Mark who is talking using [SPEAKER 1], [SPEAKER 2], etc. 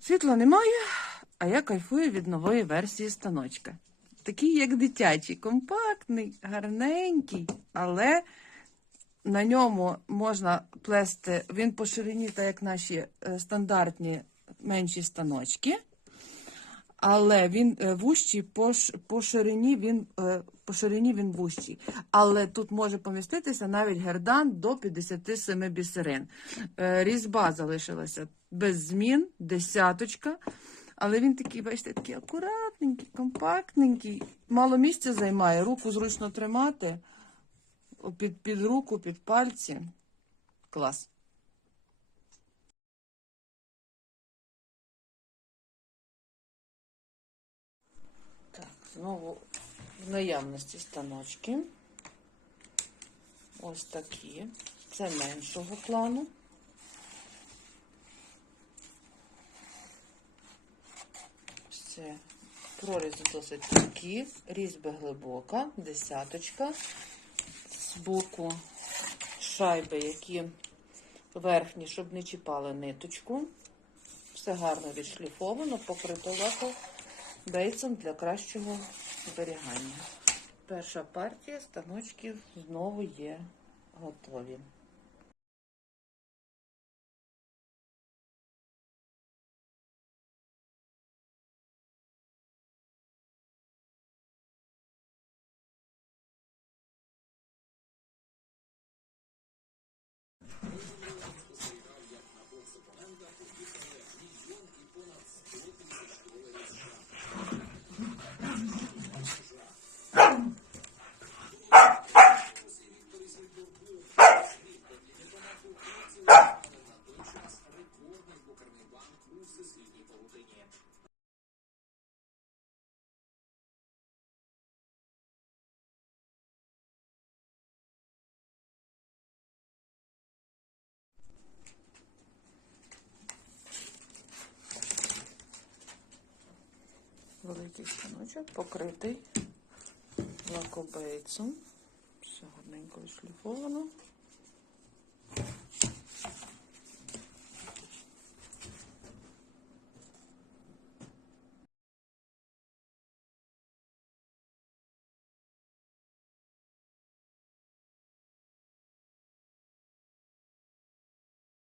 [SPEAKER 1] Світла немає, а я кайфую від нової версії станочка. Такий, як дитячий, компактний, гарненький, але на ньому можна плести, він по ширині, так як наші е, стандартні менші станочки. Але він е, вущий по, по ширині він е, по ширині він вущий. Але тут може поміститися навіть гердан до 57 бісерин. Е, Різьба залишилася без змін, десяточка. Але він такий, бачите, такий акуратненький, компактненький. Мало місця займає, руку зручно тримати. Під, під руку, під пальці. Клас. Знову в наявності станочки. Ось такі. Це меншого плану. Це прорізи досить такі, різьба глибока, десяточка. З боку шайби, які верхні, щоб не чіпали ниточку. Все гарно відшліфовано, покрито лако бейцем для кращого зберігання. Перша партія станочків знову є готові. Великий станочок покритий лакобейцем. Все гарненько відшліфовано.